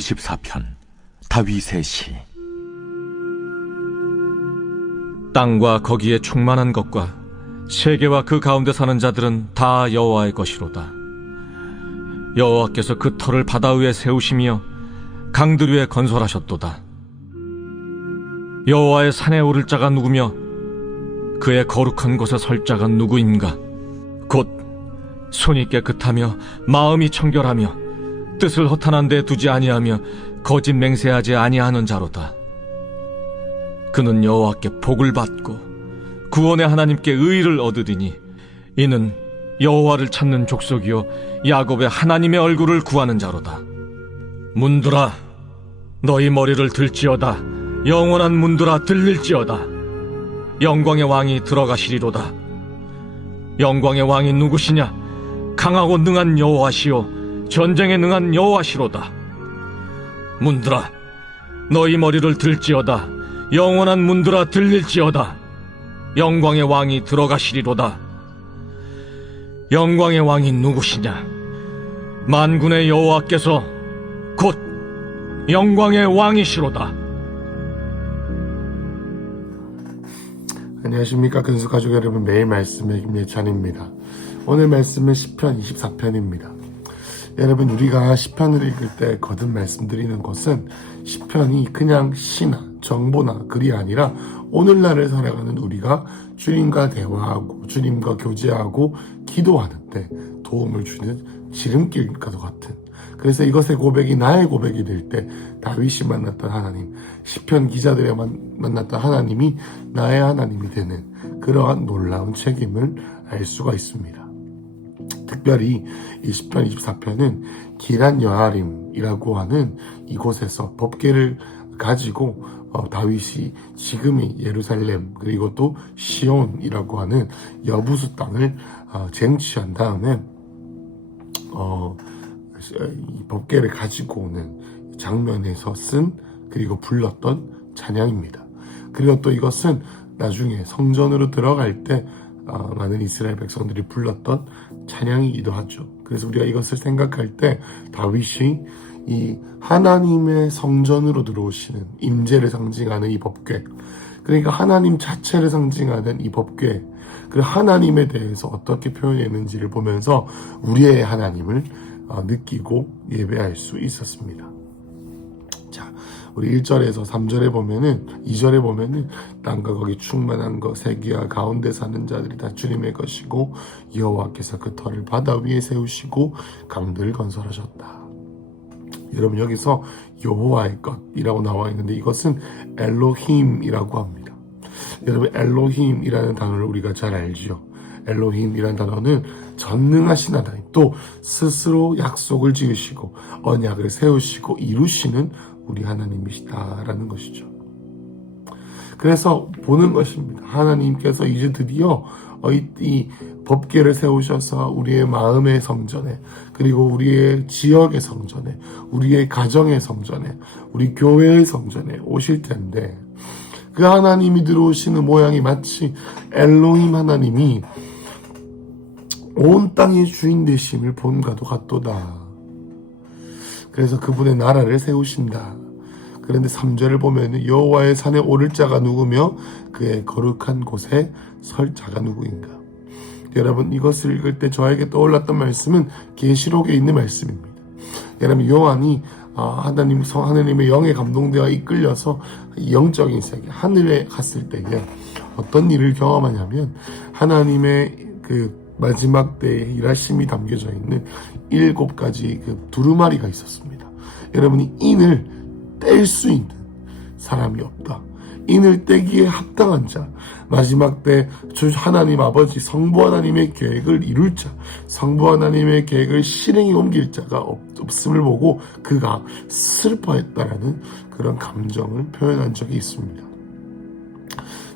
제24편 다윗의 시. 땅과 거기에 충만한 것과 세계와 그 가운데 사는 자들은 다 여호와의 것이로다. 여호와께서 그 터를 바다 위에 세우시며 강들 위에 건설하셨도다. 여호와의 산에 오를 자가 누구며 그의 거룩한 곳에 설 자가 누구인가? 곧 손이 깨끗하며 마음이 청결하며 뜻을 허탄한 데 두지 아니하며 거짓 맹세하지 아니하는 자로다. 그는 여호와께 복을 받고 구원의 하나님께 의를 얻으리니 이는 여호와를 찾는 족속이요 야곱의 하나님의 얼굴을 구하는 자로다. 문들아 너희 머리를 들지어다. 영원한 문들아 들릴지어다. 영광의 왕이 들어가시리로다. 영광의 왕이 누구시냐? 강하고 능한 여호와시요 전쟁에 능한 여호와시로다. 문들아 너희 머리를 들지어다. 영원한 문들아 들릴지어다. 영광의 왕이 들어가시리로다. 영광의 왕이 누구시냐? 만군의 여호와께서 곧 영광의 왕이시로다. 안녕하십니까 근수가족 여러분, 매일 말씀의 김예찬입니다. 오늘 말씀은 시편 24편입니다. 여러분, 우리가 시편을 읽을 때 거듭 말씀드리는 것은 시편이 그냥 시나 정보나 글이 아니라 오늘날을 살아가는 우리가 주님과 대화하고 주님과 교제하고 기도하는데 도움을 주는 지름길과도 같은, 그래서 이것의 고백이 나의 고백이 될 때 다윗이 만났던 하나님, 시편 기자들이 만났던 하나님이 나의 하나님이 되는 그러한 놀라운 책임을 알 수가 있습니다. 특별히 이 시편 24편은 기란 여아림이라고 하는 이곳에서 법궤를 가지고 다윗이 지금의 예루살렘 그리고 또 시온이라고 하는 여부수 땅을 쟁취한 다음에 이 법궤를 가지고 오는 장면에서 쓴 그리고 불렀던 찬양입니다. 그리고 또 이것은 나중에 성전으로 들어갈 때 많은 이스라엘 백성들이 불렀던 찬양이기도 하죠. 그래서 우리가 이것을 생각할 때 다윗이 이 하나님의 성전으로 들어오시는 임재를 상징하는 이 법궤, 그러니까 하나님 자체를 상징하는 이 법궤, 그 하나님에 대해서 어떻게 표현했는지를 보면서 우리의 하나님을 느끼고 예배할 수 있었습니다. 자, 우리 1절에서 3절에 보면은, 2절에 보면은 땅과 거기 충만한 것, 세계와 가운데 사는 자들이 다 주님의 것이고 여호와께서 그 터를 바다 위에 세우시고 강들을 건설하셨다. 여러분, 여기서 여호와의 것이라고 나와 있는데 이것은 엘로힘이라고 합니다. 여러분, 엘로힘이라는 단어를 우리가 잘 알죠. 엘로힘이라는 단어는 전능하신 하나님, 또 스스로 약속을 지으시고 언약을 세우시고 이루시는 우리 하나님이시다라는 것이죠. 그래서 보는 것입니다. 하나님께서 이제 드디어 이 법궤를 세우셔서 우리의 마음의 성전에, 그리고 우리의 지역의 성전에, 우리의 가정의 성전에, 우리 교회의 성전에 오실 텐데, 그 하나님이 들어오시는 모양이 마치 엘로힘 하나님이 온 땅의 주인 되심을 본과도 같도다. 그래서 그분의 나라를 세우신다. 그런데 3절을 보면 여호와의 산에 오를 자가 누구며 그의 거룩한 곳에 설 자가 누구인가. 여러분, 이것을 읽을 때 저에게 떠올랐던 말씀은 계시록에 있는 말씀입니다. 여러분, 요한이 하나님의 영에 감동되어 이끌려서 영적인 세계, 하늘에 갔을 때에 어떤 일을 경험하냐면 하나님의 그 마지막 때의 일하심이 담겨져 있는 7가지 그 두루마리가 있었습니다. 여러분이 인을 뗄 수 있는 사람이 없다. 인을 떼기에 합당한 자, 마지막 때 주 하나님 아버지 성부 하나님의 계획을 이룰 자, 성부 하나님의 계획을 실행에 옮길 자가 없음을 보고 그가 슬퍼했다라는 그런 감정을 표현한 적이 있습니다.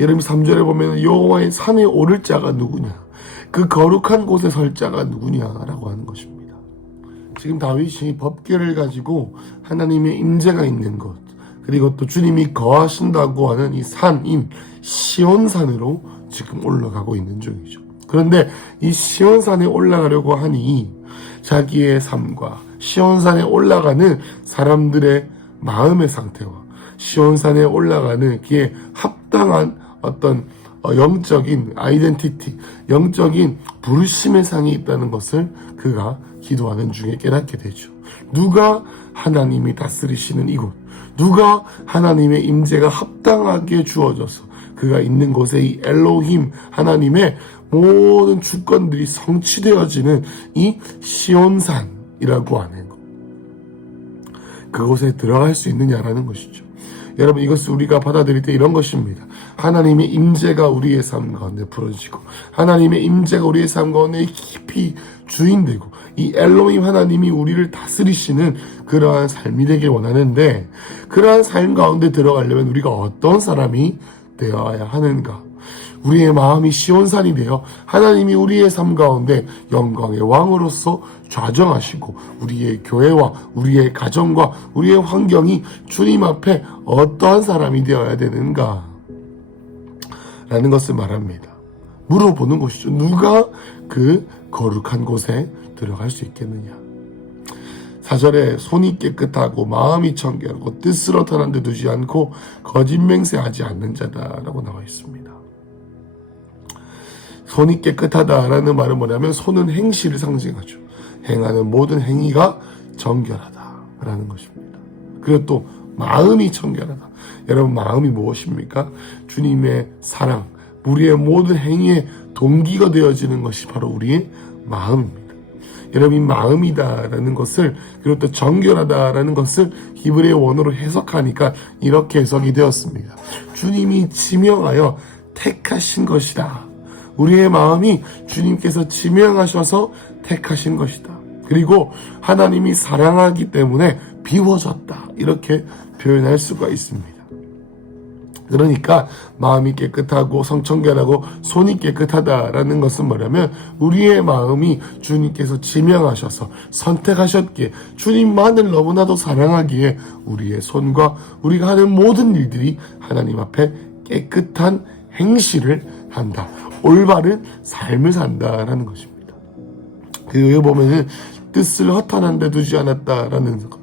여러분, 3절에 보면 여호와의 산에 오를 자가 누구냐, 그 거룩한 곳에 설 자가 누구냐라고 하는 것입니다. 지금 다윗이 법궤를 가지고 하나님의 임재가 있는 곳, 그리고 또 주님이 거하신다고 하는 이 산인 시온산으로 지금 올라가고 있는 중이죠. 그런데 이 시온산에 올라가려고 하니 자기의 삶과 시온산에 올라가는 사람들의 마음의 상태와 시온산에 올라가는 그에 합당한 어떤 영적인 아이덴티티, 영적인 부르심의 상이 있다는 것을 그가 기도하는 중에 깨닫게 되죠. 누가 하나님이 다스리시는 이곳, 누가 하나님의 임재가 합당하게 주어져서 그가 있는 곳에 이 엘로힘 하나님의 모든 주권들이 성취되어지는 이 시온산이라고 하는 것, 그곳에 들어갈 수 있느냐라는 것이죠. 여러분, 이것을 우리가 받아들일 때 이런 것입니다. 하나님의 임재가 우리의 삶 가운데 풀어지고 하나님의 임재가 우리의 삶 가운데 깊이 주인되고 이 엘로힘 하나님이 우리를 다스리시는 그러한 삶이 되길 원하는데, 그러한 삶 가운데 들어가려면 우리가 어떤 사람이 되어야 하는가? 우리의 마음이 시온산이 되어 하나님이 우리의 삶 가운데 영광의 왕으로서 좌정하시고 우리의 교회와 우리의 가정과 우리의 환경이 주님 앞에 어떠한 사람이 되어야 되는가? 라는 것을 말합니다. 물어보는 것이죠. 누가 그 거룩한 곳에 들어갈 수 있겠느냐? 4절에 손이 깨끗하고 마음이 청결하고 뜻을 허탄한 데 두지 않고 거짓 맹세하지 않는 자다라고 나와 있습니다. 손이 깨끗하다라는 말은 뭐냐면 손은 행실을 상징하죠. 행하는 모든 행위가 정결하다라는 것입니다. 그리고 또 마음이 청결하다. 여러분, 마음이 무엇입니까? 주님의 사랑, 우리의 모든 행위의 동기가 되어지는 것이 바로 우리의 마음입니다. 여러분, 이 마음이다라는 것을, 그리고 또 정결하다라는 것을 히브리어 원어로 해석하니까 이렇게 해석이 되었습니다. 주님이 지명하여 택하신 것이다. 우리의 마음이 주님께서 지명하셔서 택하신 것이다. 그리고 하나님이 사랑하기 때문에 비워졌다. 이렇게 표현할 수가 있습니다. 그러니까 마음이 깨끗하고 성청결하고 손이 깨끗하다라는 것은 뭐냐면 우리의 마음이 주님께서 지명하셔서 선택하셨기에 주님만을 너무나도 사랑하기에 우리의 손과 우리가 하는 모든 일들이 하나님 앞에 깨끗한 행실을 한다. 올바른 삶을 산다라는 것입니다. 그 보면은 뜻을 허탄한 데 두지 않았다라는 것.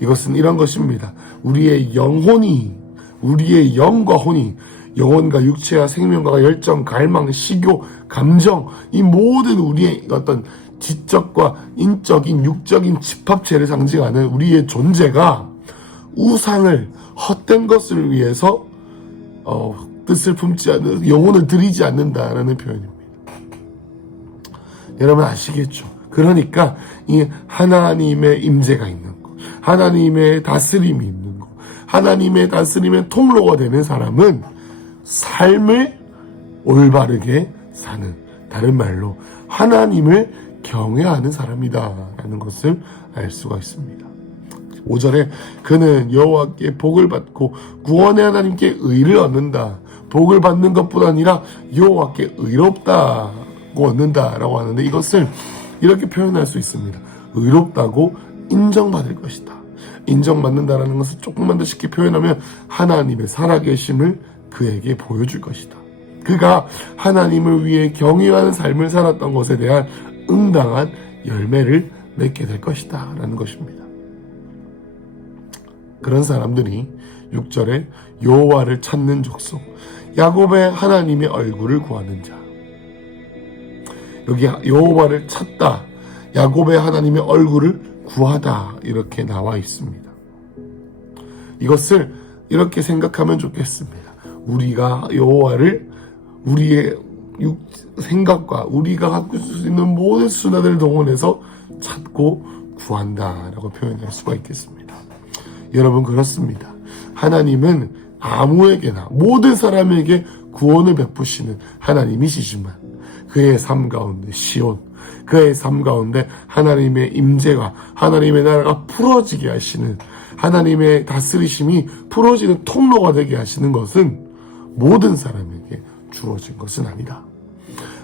이것은 이런 것입니다. 우리의 영혼이, 우리의 영과 혼이, 영혼과 육체와 생명과 열정, 갈망, 식욕, 감정, 이 모든 우리의 어떤 지적과 인적인, 육적인 집합체를 상징하는 우리의 존재가 우상을, 헛된 것을 위해서 뜻을 품지 않는, 영혼을 드리지 않는다라는 표현입니다. 여러분 아시겠죠? 그러니까 이 하나님의 임재가 있는 것, 하나님의 다스림이 있는 것, 하나님의 다스림의 통로가 되는 사람은 삶을 올바르게 사는, 다른 말로 하나님을 경외하는 사람이다라는 것을 알 수가 있습니다. 5절에 그는 여호와께 복을 받고 구원의 하나님께 의를 얻는다. 복을 받는 것뿐 아니라 여호와께 의롭다고 얻는다라고 하는데, 이것을 이렇게 표현할 수 있습니다. 의롭다고 인정받을 것이다. 인정받는다라는 것을 조금만 더 쉽게 표현하면 하나님의 살아계심을 그에게 보여줄 것이다. 그가 하나님을 위해 경외하는 삶을 살았던 것에 대한 응당한 열매를 맺게 될 것이다 라는 것입니다. 그런 사람들이 6절에 여호와를 찾는 족속, 야곱의 하나님의 얼굴을 구하는 자. 여기 여호와를 찾다, 야곱의 하나님의 얼굴을 구하다 이렇게 나와 있습니다. 이것을 이렇게 생각하면 좋겠습니다. 우리가 여호와를 우리의 생각과 우리가 갖고 수 있는 모든 수단을 동원해서 찾고 구한다라고 표현할 수가 있겠습니다. 여러분, 그렇습니다. 하나님은 아무에게나 모든 사람에게 구원을 베푸시는 하나님이시지만 그의 삶 가운데 시온, 그의 삶 가운데 하나님의 임재가, 하나님의 나라가 풀어지게 하시는, 하나님의 다스리심이 풀어지는 통로가 되게 하시는 것은 모든 사람에게 주어진 것은 아니다.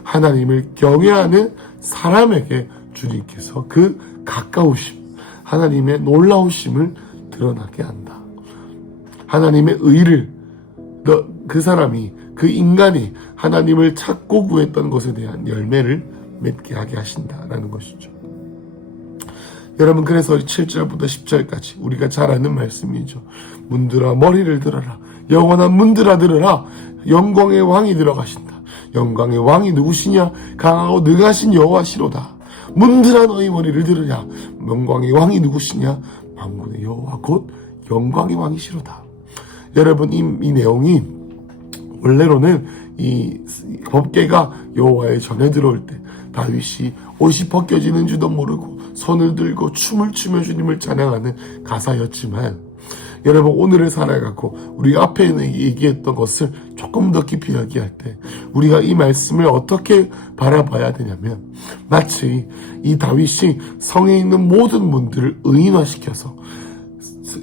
하나님을 경외하는 사람에게 주님께서 그 가까우심, 하나님의 놀라우심을 드러나게 한다. 하나님의 의를, 그 사람이, 그 인간이 하나님을 찾고 구했던 것에 대한 열매를 맺게 하게 하신다라는 것이죠. 여러분, 그래서 7절부터 10절까지 우리가 잘 아는 말씀이죠. 문들아 머리를 들어라. 영원한 문들아 들어라. 영광의 왕이 들어가신다. 영광의 왕이 누구시냐? 강하고 능하신 여호와시로다. 문들아 너희 머리를 들으라. 영광의 왕이 누구시냐? 만군의 여호와 곧 영광의 왕이시로다. 여러분, 이 내용이 원래로는 이 법궤가 여호와의 전에 들어올 때 다윗이 옷이 벗겨지는 줄도 모르고 손을 들고 춤을 추며 주님을 찬양하는 가사였지만, 여러분, 오늘을 살아가고 우리가 앞에 얘기했던 것을 조금 더 깊이 이야기할 때 우리가 이 말씀을 어떻게 바라봐야 되냐면, 마치 이 다윗이 성에 있는 모든 문들을 의인화시켜서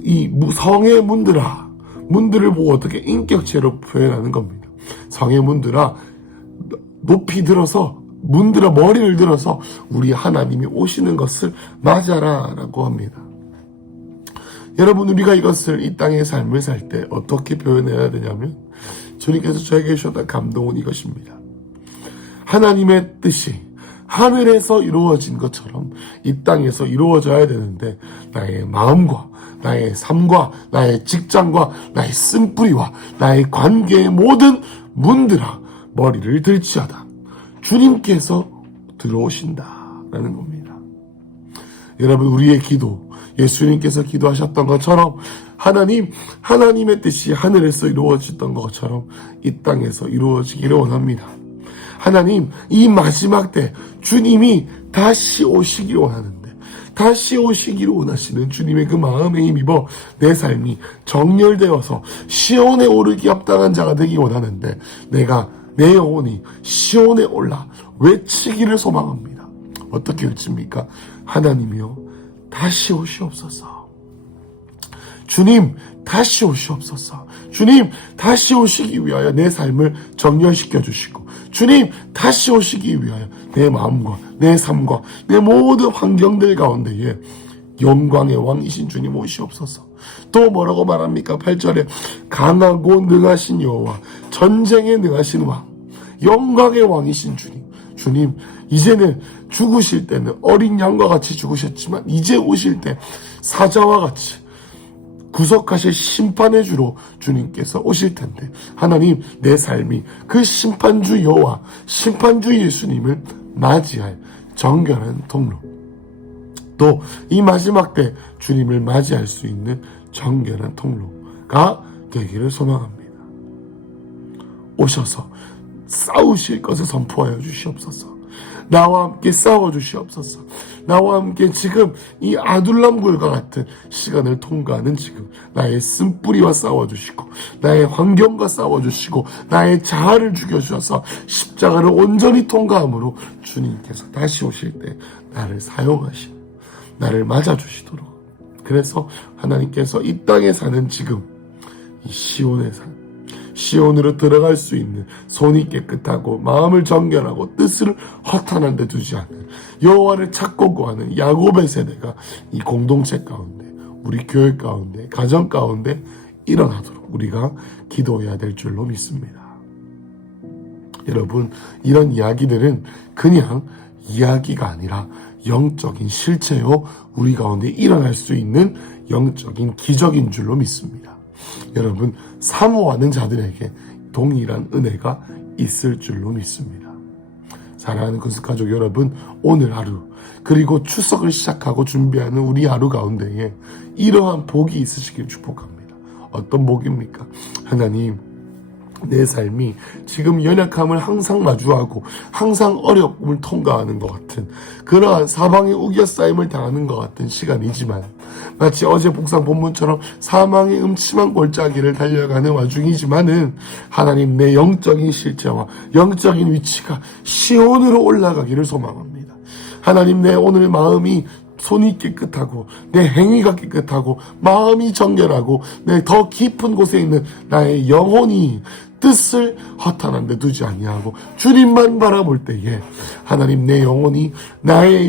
이 성의 문들을 보고 어떻게 인격체로 표현하는 겁니다. 성의 문들아 높이 들어서, 문들아 머리를 들어서 우리 하나님이 오시는 것을 맞아라 라고 합니다. 여러분, 우리가 이것을 이 땅의 삶을 살 때 어떻게 표현해야 되냐면, 주님께서 저에게 주셨던 감동은 이것입니다. 하나님의 뜻이 하늘에서 이루어진 것처럼 이 땅에서 이루어져야 되는데, 나의 마음과 나의 삶과 나의 직장과 나의 쓴뿌리와 나의 관계의 모든 문들아 머리를 들지어다. 주님께서 들어오신다라는 겁니다. 여러분, 우리의 기도, 예수님께서 기도하셨던 것처럼 하나님의 뜻이 하늘에서 이루어졌던 것처럼 이 땅에서 이루어지기를 원합니다. 하나님, 이 마지막 때 주님이 다시 오시기를 원하는데, 다시 오시기를 원하시는 주님의 그 마음에 힘입어 내 삶이 정렬되어서 시온에 오르기 합당한 자가 되기 원하는데, 내 영혼이 시온에 올라 외치기를 소망합니다. 어떻게 외칩니까? 하나님이여 다시 오시옵소서. 주님 다시 오시옵소서. 주님 다시 오시기 위하여 내 삶을 정렬시켜 주시고, 주님 다시 오시기 위하여 내 마음과 내 삶과 내 모든 환경들 가운데에 영광의 왕이신 주님 오시옵소서. 또 뭐라고 말합니까? 8절에 강하고 능하신 여호와, 전쟁에 능하신 왕, 영광의 왕이신 주님, 이제는 죽으실 때는 어린 양과 같이 죽으셨지만 이제 오실 때 사자와 같이 구속하실 심판의 주로 주님께서 오실 텐데, 하나님, 내 삶이 그 심판주 여호와, 심판주 예수님을 맞이할 정결한 통로, 또 이 마지막 때 주님을 맞이할 수 있는 정결한 통로가 되기를 소망합니다. 오셔서 싸우실 것을 선포하여 주시옵소서. 나와 함께 싸워주시옵소서. 나와 함께 지금 이 아둘람굴과 같은 시간을 통과하는 지금 나의 쓴뿌리와 싸워주시고, 나의 환경과 싸워주시고, 나의 자아를 죽여주셔서 십자가를 온전히 통과함으로 주님께서 다시 오실 때 나를 사용하시고 나를 맞아주시도록, 그래서 하나님께서 이 땅에 사는 지금 이 시온으로 들어갈 수 있는 손이 깨끗하고 마음을 정결하고 뜻을 허탄한 데 두지 않는 여호와를 찾고 구하는 야곱의 세대가 이 공동체 가운데, 우리 교회 가운데, 가정 가운데 일어나도록 우리가 기도해야 될 줄로 믿습니다. 여러분, 이런 이야기들은 그냥 이야기가 아니라 영적인 실체요, 우리 가운데 일어날 수 있는 영적인 기적인 줄로 믿습니다. 여러분, 사모하는 자들에게 동일한 은혜가 있을 줄로 믿습니다. 사랑하는 건축가족 여러분, 오늘 하루, 그리고 추석을 시작하고 준비하는 우리 하루 가운데에 이러한 복이 있으시길 축복합니다. 어떤 복입니까? 하나님, 내 삶이 지금 연약함을 항상 마주하고 항상 어려움을 통과하는 것 같은 그러한 사방의 우겨싸임을 당하는 것 같은 시간이지만, 마치 어제 복상 본문처럼 사망의 음침한 골짜기를 달려가는 와중이지만은, 하나님, 내 영적인 실체와 영적인 위치가 시온으로 올라가기를 소망합니다. 하나님, 내 오늘 마음이 손이 깨끗하고 내 행위가 깨끗하고 마음이 정결하고 내 더 깊은 곳에 있는 나의 영혼이 뜻을 허탄한 데 두지 아니하고 주님만 바라볼 때에, 하나님, 내 영혼이 나의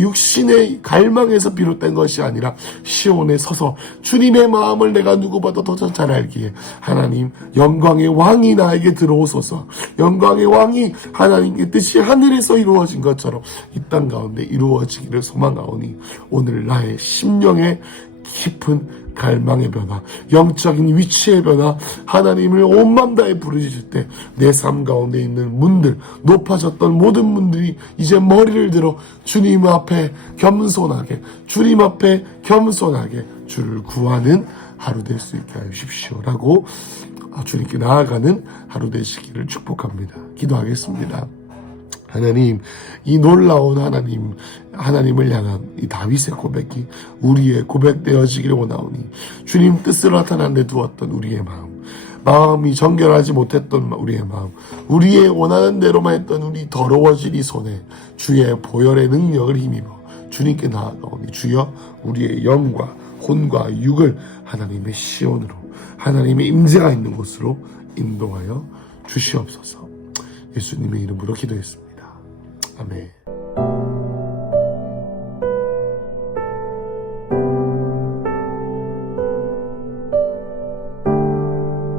육신의 갈망에서 비롯된 것이 아니라 시온에 서서 주님의 마음을 내가 누구보다 더 잘 알기에 하나님, 영광의 왕이 나에게 들어오소서. 영광의 왕이 하나님의 뜻이 하늘에서 이루어진 것처럼 이 땅 가운데 이루어지기를 소망하오니 오늘 나의 심령의 깊은 갈망의 변화, 영적인 위치의 변화, 하나님을 온 맘 다해 부르짖을 때 내 삶 가운데 있는 문들, 높아졌던 모든 문들이 이제 머리를 들어 주님 앞에 겸손하게, 주님 앞에 겸손하게 주를 구하는 하루 될 수 있게 하여 주십시오라고 주님께 나아가는 하루 되시기를 축복합니다. 기도하겠습니다. 하나님, 이 놀라운 하나님을 향한 이 다윗의 고백이 우리의 고백되어지기를 원하오니 주님 뜻을 나타나는 데 두었던 우리의 마음이 정결하지 못했던 우리의 마음, 우리의 원하는 대로만 했던 우리 더러워진 이 손에 주의 보혈의 능력을 힘입어 주님께 나아가오니 주여 우리의 영과 혼과 육을 하나님의 시온으로, 하나님의 임재가 있는 곳으로 인도하여 주시옵소서. 예수님의 이름으로 기도했습니다. 아멘.